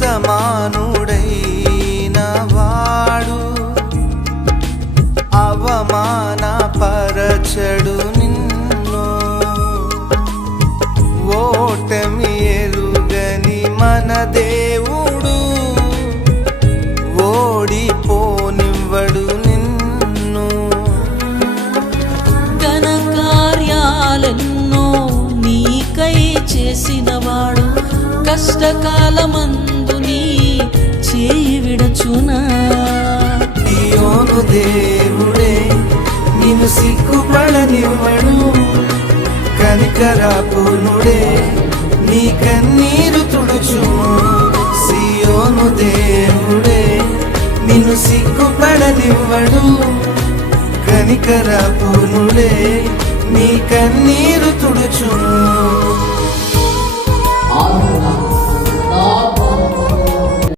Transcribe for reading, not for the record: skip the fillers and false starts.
సమానుడైన వాడు అవమానపరచడు నిన్ను. ఓటమి ఎరుగని మన దేవుడు ఓడిపోనివ్వడు నిన్ను. ఘన కార్యాలెన్నో నీకై చేసినవాడు కష్టకాలమందు నీ చేయి విడచునా. సియోను దేవుడే నిన్ను సిగ్గుపడనివ్వడు, కనికరపూర్ణుడే నీ కన్నీరు తుడుచును. సియోను దేవుడే నిన్ను సిగ్గుపడనివ్వడు, కనికరపూర్ణుడే నీ కన్నీరు తుడుచును.